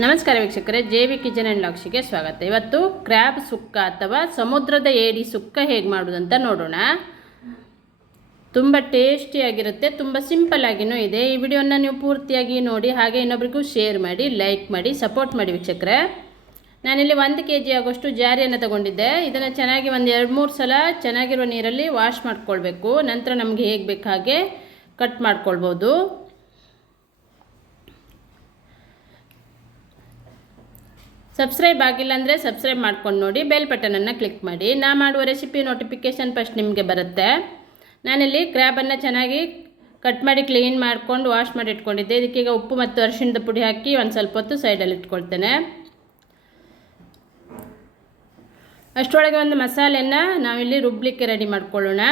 ನಮಸ್ಕಾರ ವೀಕ್ಷಕರೇ J V kitchen and ಲಾಕ್ಷಿಗೆ ಸ್ವಾಗತ. ಇವತ್ತು ಕ್ರ್ಯಾಬ್ ಸುಕ್ಕ ಅಥವಾ ಸಮುದ್ರದ ಏಡಿ ಸುಕ್ಕ ಹೇಗೆ ಮಾಡೋದಂತ ನೋಡೋಣ. ತುಂಬ ಟೇಸ್ಟಿಯಾಗಿರುತ್ತೆ ತುಂಬ ಸಿಂಪಲ್ ಆಗಿನೂ ಇದೆ. ಈ ವಿಡಿಯೋನ ನೀವು ಪೂರ್ತಿಯಾಗಿ ನೋಡಿ, ಹಾಗೆ ಇನ್ನೊಬ್ರಿಗೂ ಶೇರ್ ಮಾಡಿ, ಲೈಕ್ ಮಾಡಿ, ಸಪೋರ್ಟ್ ಮಾಡಿ ವೀಕ್ಷಕರೇ. ನಾನಿಲ್ಲಿ ಒಂದು ಕೆ ಜಿ ಆಗೋಷ್ಟು ಜಾರಿಯನ್ನು ತಗೊಂಡಿದ್ದೆ. ಇದನ್ನು ಚೆನ್ನಾಗಿ ಒಂದು ಎರಡು ಮೂರು ಸಲ ಚೆನ್ನಾಗಿರೋ ನೀರಲ್ಲಿ ವಾಶ್ ಮಾಡ್ಕೊಳ್ಬೇಕು. ನಂತರ ನಮಗೆ ಹೇಗೆ ಬೇಕು ಹಾಗೆ ಕಟ್ ಮಾಡ್ಕೊಳ್ಬೋದು. ಸಬ್ಸ್ಕ್ರೈಬ್ ಆಗಿಲ್ಲ ಅಂದರೆ ಸಬ್ಸ್ಕ್ರೈಬ್ ಮಾಡ್ಕೊಂಡು ನೋಡಿ ಬೆಲ್ ಬಟನನ್ನು ಕ್ಲಿಕ್ ಮಾಡಿ. ನಾ ಮಾಡುವ ರೆಸಿಪಿ ನೋಟಿಫಿಕೇಷನ್ ಫಸ್ಟ್ ನಿಮಗೆ ಬರುತ್ತೆ. ನಾನಿಲ್ಲಿ ಕ್ರ್ಯಾಬನ್ನು ಚೆನ್ನಾಗಿ ಕಟ್ ಮಾಡಿ ಕ್ಲೀನ್ ಮಾಡ್ಕೊಂಡು ವಾಶ್ ಮಾಡಿ ಇಟ್ಕೊಂಡಿದ್ದೆ. ಇದಕ್ಕೀಗ ಉಪ್ಪು ಮತ್ತು ಅರಿಶಿಣದ ಪುಡಿ ಹಾಕಿ ಒಂದು ಸ್ವಲ್ಪ ಹೊತ್ತು ಸೈಡಲ್ಲಿ ಇಟ್ಕೊಳ್ತೇನೆ. ಅಷ್ಟರೊಳಗೆ ಒಂದು ಮಸಾಲೆಯನ್ನು ನಾವಿಲ್ಲಿ ರುಬ್ಲಿಕ್ಕೆ ರೆಡಿ ಮಾಡ್ಕೊಳ್ಳೋಣ.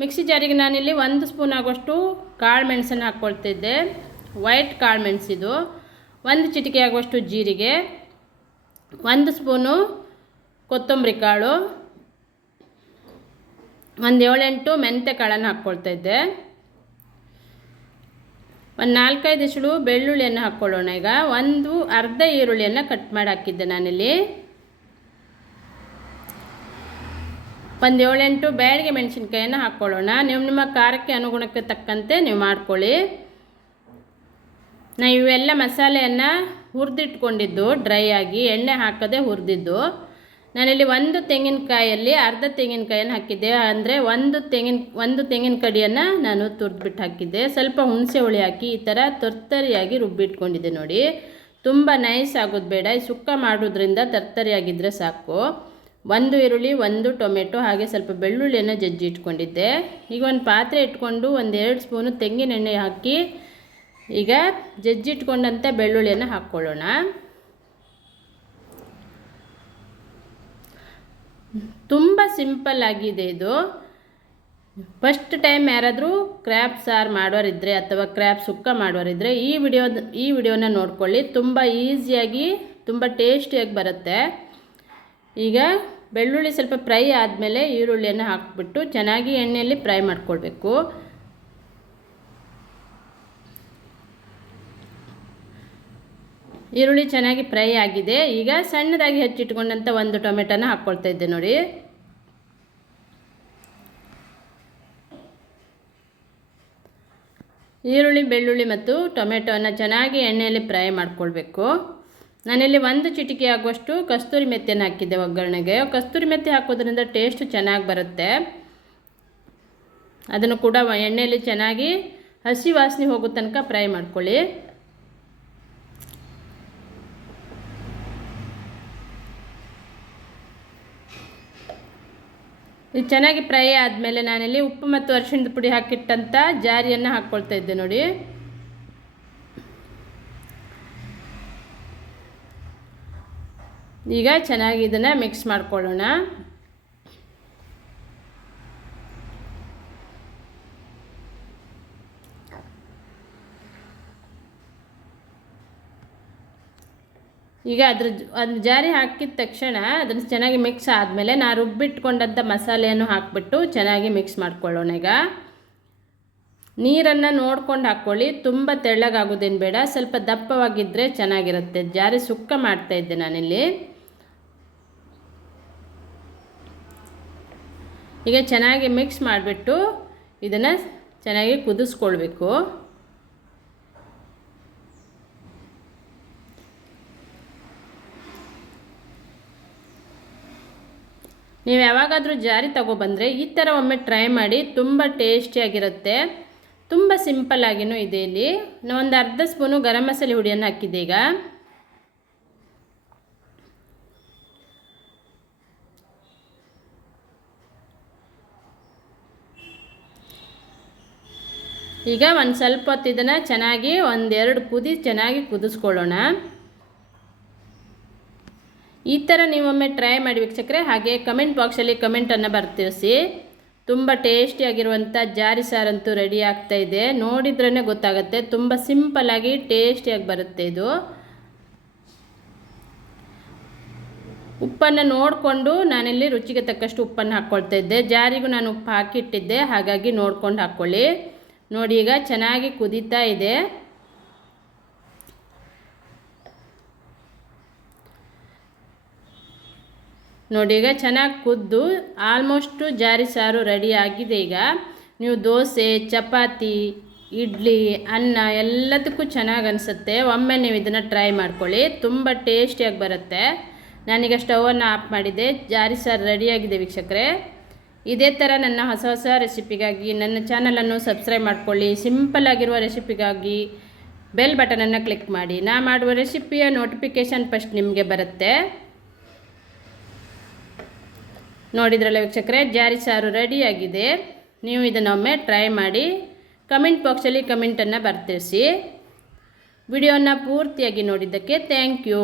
ಮಿಕ್ಸಿ ಜಾರಿಗೆ ನಾನಿಲ್ಲಿ ಒಂದು ಸ್ಪೂನ್ ಆಗೋಷ್ಟು ಕಾಳು ಮೆಣಸನ್ನು ಹಾಕ್ಕೊಳ್ತಿದ್ದೆ ವೈಟ್ ಕಾಳು ಮೆಣಸಿದು. ಒಂದು ಚಿಟಿಕೆ ಆಗುವಷ್ಟು ಜೀರಿಗೆ. ಒಂದು ಸ್ಪೂನು ಕೊತ್ತಂಬರಿ ಕಾಳು, ಒಂದು ಏಳೆಂಟು ಮೆಂತ್ಯ ಕಾಳನ್ನು ಹಾಕ್ಕೊಳ್ತಾ ಇದ್ದೆ. ಒಂದು ನಾಲ್ಕೈದು ಇಸಳು ಬೆಳ್ಳುಳ್ಳಿಯನ್ನು ಹಾಕ್ಕೊಳ್ಳೋಣ ಈಗ. ಒಂದು ಅರ್ಧ ಈರುಳ್ಳಿಯನ್ನು ಕಟ್ ಮಾಡಿ ಹಾಕಿದ್ದೆ ನಾನಿಲ್ಲಿ. ಒಂದು ಏಳೆಂಟು ಬ್ಯಾಳಿಗೆ ಮೆಣಸಿನ್ಕಾಯನ್ನು ಹಾಕ್ಕೊಳ್ಳೋಣ. ನಿಮ್ಮ ನಿಮ್ಮ ಖಾರಕ್ಕೆ ಅನುಗುಣಕ್ಕೆ ತಕ್ಕಂತೆ ನೀವು ಮಾಡ್ಕೊಳ್ಳಿ. ನಾ ಇವೆಲ್ಲ ಮಸಾಲೆಯನ್ನು ಹುರಿದಿಟ್ಕೊಂಡಿದ್ದು ಡ್ರೈ ಆಗಿ, ಎಣ್ಣೆ ಹಾಕದೆ ಹುರಿದಿದ್ದು. ನಾನಿಲ್ಲಿ ಒಂದು ತೆಂಗಿನಕಾಯಲ್ಲಿ ಅರ್ಧ ತೆಂಗಿನಕಾಯನ್ನು ಹಾಕಿದ್ದೆ. ಅಂದರೆ ಒಂದು ತೆಂಗಿನ ಒಂದು ತೆಂಗಿನ ಕಡಿಯನ್ನು ನಾನು ತುರಿದ್ಬಿಟ್ಟು ಹಾಕಿದ್ದೆ. ಸ್ವಲ್ಪ ಹುಣಸೆ ಹುಳಿ ಹಾಕಿ ಈ ಥರ ತರ್ತರಿಯಾಗಿ ರುಬ್ಬಿಟ್ಕೊಂಡಿದ್ದೆ ನೋಡಿ. ತುಂಬ ನೈಸ್ ಆಗೋದು ಬೇಡ. ಸುಕ್ಕ ಮಾಡೋದ್ರಿಂದ ತರ್ತರಿಯಾಗಿದ್ದರೆ ಸಾಕು. ಒಂದು ಈರುಳ್ಳಿ, ಒಂದು ಟೊಮೆಟೊ, ಹಾಗೆ ಸ್ವಲ್ಪ ಬೆಳ್ಳುಳ್ಳಿಯನ್ನು ಜಜ್ಜಿ ಇಟ್ಕೊಂಡಿದ್ದೆ ಈಗ ಒಂದು ಪಾತ್ರೆ ಇಟ್ಕೊಂಡು ಒಂದೆರಡು ಸ್ಪೂನು ತೆಂಗಿನ ಎಣ್ಣೆ ಹಾಕಿ ಈಗ ಜಜ್ಜಿಟ್ಕೊಂಡಂಥ ಬೆಳ್ಳುಳ್ಳಿಯನ್ನು ಹಾಕ್ಕೊಳ್ಳೋಣ. ತುಂಬ ಸಿಂಪಲ್ ಆಗಿದೆ ಇದು. ಫಸ್ಟ್ ಟೈಮ್ ಯಾರಾದರೂ ಕ್ರ್ಯಾಪ್ ಸಾರು ಮಾಡೋರಿದ್ದರೆ ಅಥವಾ ಕ್ರ್ಯಾಪ್ ಸುಕ್ಕ ಮಾಡೋರಿದ್ದರೆ ಈ ವಿಡಿಯೋ, ಈ ವಿಡಿಯೋನ ನೋಡ್ಕೊಳ್ಳಿ. ತುಂಬ ಈಸಿಯಾಗಿ, ತುಂಬ ಟೇಸ್ಟಿಯಾಗಿ ಬರುತ್ತೆ. ಈಗ ಬೆಳ್ಳುಳ್ಳಿ ಸ್ವಲ್ಪ ಫ್ರೈ ಆದಮೇಲೆ ಈರುಳ್ಳಿಯನ್ನು ಹಾಕಿಬಿಟ್ಟು ಚೆನ್ನಾಗಿ ಎಣ್ಣೆಯಲ್ಲಿ ಫ್ರೈ ಮಾಡ್ಕೊಳ್ಬೇಕು. ಈರುಳ್ಳಿ ಚೆನ್ನಾಗಿ ಫ್ರೈ ಆಗಿದೆ. ಈಗ ಸಣ್ಣದಾಗಿ ಹೆಚ್ಚಿಟ್ಕೊಂಡಂಥ ಒಂದು ಟೊಮೆಟೊನ ಹಾಕ್ಕೊಳ್ತಾ ಇದ್ದೆ ನೋಡಿ. ಈರುಳ್ಳಿ, ಬೆಳ್ಳುಳ್ಳಿ ಮತ್ತು ಟೊಮೆಟೊನ ಚೆನ್ನಾಗಿ ಎಣ್ಣೆಯಲ್ಲಿ ಫ್ರೈ ಮಾಡ್ಕೊಳ್ಬೇಕು. ನಾನಿಲ್ಲಿ ಒಂದು ಚಿಟಿಕೆ ಆಗುವಷ್ಟು ಕಸ್ತೂರಿ ಮೆತ್ತೆಯನ್ನು ಹಾಕಿದ್ದೆ ಒಗ್ಗರಣೆಗೆ. ಕಸ್ತೂರಿ ಮೆತ್ತೆ ಹಾಕೋದ್ರಿಂದ ಟೇಸ್ಟ್ ಚೆನ್ನಾಗಿ ಬರುತ್ತೆ. ಅದನ್ನು ಕೂಡ ಎಣ್ಣೆಯಲ್ಲಿ ಚೆನ್ನಾಗಿ ಹಸಿ ವಾಸನೆ ಹೋಗೋ ತನಕ ಫ್ರೈ ಮಾಡ್ಕೊಳ್ಳಿ. ಇದು ಚೆನ್ನಾಗಿ ಫ್ರೈ ಆದಮೇಲೆ ನಾನಿಲ್ಲಿ ಉಪ್ಪು ಮತ್ತು ಅರಿಶಿಣದ ಪುಡಿ ಹಾಕಿಟ್ಟಂಥ ಜಾರಿಯನ್ನು ಹಾಕ್ಕೊಳ್ತಾ ಇದ್ದೆ ನೋಡಿ. ಈಗ ಚೆನ್ನಾಗಿ ಇದನ್ನು ಮಿಕ್ಸ್ ಮಾಡ್ಕೊಳ್ಳೋಣ. ಈಗ ಅದ್ರ ಅದು ಜಾರಿ ಹಾಕಿದ ತಕ್ಷಣ ಅದನ್ನು ಚೆನ್ನಾಗಿ ಮಿಕ್ಸ್ ಆದಮೇಲೆ ನಾ ರುಬ್ಬಿಟ್ಕೊಂಡಂಥ ಮಸಾಲೆಯನ್ನು ಹಾಕಿಬಿಟ್ಟು ಚೆನ್ನಾಗಿ ಮಿಕ್ಸ್ ಮಾಡ್ಕೊಳ್ಳೋಣ ಈಗ. ನೀರನ್ನು ನೋಡ್ಕೊಂಡು ಹಾಕ್ಕೊಳ್ಳಿ, ತುಂಬ ತೆಳ್ಳಗಾಗೋದೇನು ಬೇಡ, ಸ್ವಲ್ಪ ದಪ್ಪವಾಗಿದ್ದರೆ ಚೆನ್ನಾಗಿರುತ್ತೆ. ಜಾರಿ ಸುಕ್ಕ ಮಾಡ್ತಾಯಿದ್ದೆ ನಾನಿಲ್ಲಿ. ಈಗ ಚೆನ್ನಾಗಿ ಮಿಕ್ಸ್ ಮಾಡಿಬಿಟ್ಟು ಇದನ್ನು ಚೆನ್ನಾಗಿ ಕುದಿಸ್ಕೊಳ್ಬೇಕು. ನೀವು ಯಾವಾಗಾದರೂ ಜಾರಿ ತಗೊಬಂದರೆ ಈ ಥರ ಒಮ್ಮೆ ಟ್ರೈ ಮಾಡಿ, ತುಂಬ ಟೇಸ್ಟಿಯಾಗಿರುತ್ತೆ. ತುಂಬ ಸಿಂಪಲ್ಲಾಗಿನೂ ಇದೆ ಇಲ್ಲಿ. ಒಂದು ಅರ್ಧ ಸ್ಪೂನು ಗರಂ ಮಸಾಲೆ ಹುಡಿಯನ್ನು ಹಾಕಿದ್ದೆ ಈಗ. ಈಗ ಒಂದು ಸ್ವಲ್ಪ ಹೊತ್ತು ಇದನ್ನು ಚೆನ್ನಾಗಿ ಒಂದೆರಡು ಕುದಿ ಚೆನ್ನಾಗಿ ಕುದಿಸ್ಕೊಳ್ಳೋಣ. ಈ ಥರ ನೀವೊಮ್ಮೆ ಟ್ರೈ ಮಾಡಿ ವೀಕ್ಷಕರೇ, ಹಾಗೆ ಕಮೆಂಟ್ ಬಾಕ್ಸಲ್ಲಿ ಕಮೆಂಟನ್ನು ಬರ್ತಿರಿಸಿ. ತುಂಬ ಟೇಸ್ಟಿಯಾಗಿರುವಂಥ ಜಾರಿ ಸಾರಂತೂ ರೆಡಿ ಆಗ್ತಾ ಇದೆ. ನೋಡಿದ್ರೇ ಗೊತ್ತಾಗುತ್ತೆ, ತುಂಬ ಸಿಂಪಲ್ಲಾಗಿ ಟೇಸ್ಟಿಯಾಗಿ ಬರುತ್ತೆ ಇದು. ಉಪ್ಪನ್ನು ನೋಡಿಕೊಂಡು ನಾನಿಲ್ಲಿ ರುಚಿಗೆ ತಕ್ಕಷ್ಟು ಉಪ್ಪನ್ನು ಹಾಕ್ಕೊಳ್ತಾ ಇದ್ದೆ. ಜಾರಿಗೂ ನಾನು ಉಪ್ಪು ಹಾಕಿಟ್ಟಿದ್ದೆ, ಹಾಗಾಗಿ ನೋಡ್ಕೊಂಡು ಹಾಕ್ಕೊಳ್ಳಿ ನೋಡಿ ಈಗ ಚೆನ್ನಾಗಿ ಕುದೀತಾ ಇದೆ. ನೋಡಿ ಈಗ ಚೆನ್ನಾಗಿ ಕುದ್ದು ಆಲ್ಮೋಸ್ಟು ಜಾರಿ ಸಾರು ರೆಡಿ ಆಗಿದೆ ಈಗ. ನೀವು ದೋಸೆ, ಚಪಾತಿ, ಇಡ್ಲಿ, ಅನ್ನ ಎಲ್ಲದಕ್ಕೂ ಚೆನ್ನಾಗಿ ಅನಿಸುತ್ತೆ. ಒಮ್ಮೆ ನೀವು ಇದನ್ನು ಟ್ರೈ ಮಾಡ್ಕೊಳ್ಳಿ. ತುಂಬ ಟೇಸ್ಟಿಯಾಗಿ ಬರುತ್ತೆ. ನಾನೀಗ ಸ್ಟವನ್ನು ಆಫ್ ಮಾಡಿದ್ದೆ ಜಾರಿ ಸಾರು ರೆಡಿಯಾಗಿದೆ ವೀಕ್ಷಕರೆ. ಇದೇ ಥರ ನನ್ನ ಹೊಸ ಹೊಸ ರೆಸಿಪಿಗಾಗಿ ನನ್ನ ಚಾನಲನ್ನು ಸಬ್ಸ್ಕ್ರೈಬ್ ಮಾಡ್ಕೊಳ್ಳಿ. ಸಿಂಪಲ್ ಆಗಿರುವ ರೆಸಿಪಿಗಾಗಿ ಬೆಲ್ ಬಟನನ್ನು ಕ್ಲಿಕ್ ಮಾಡಿ. ನಾ ಮಾಡುವ ರೆಸಿಪಿಯ ನೋಟಿಫಿಕೇಷನ್ ಫಸ್ಟ್ ನಿಮಗೆ ಬರುತ್ತೆ. ನೋಡಿದ್ರಲ್ಲ ವೀಕ್ಷಕರೇ, ಜಾರಿ ಸಾರು ರೆಡಿಯಾಗಿದೆ ನೀವು ಇದನ್ನೊಮ್ಮೆ ಟ್ರೈ ಮಾಡಿ ಕಮೆಂಟ್ ಬಾಕ್ಸಲ್ಲಿ ಕಮೆಂಟನ್ನು ಬರ್ತಿರಿಸಿ. ವಿಡಿಯೋನ ಪೂರ್ತಿಯಾಗಿ ನೋಡಿದ್ದಕ್ಕೆ ಥ್ಯಾಂಕ್ ಯು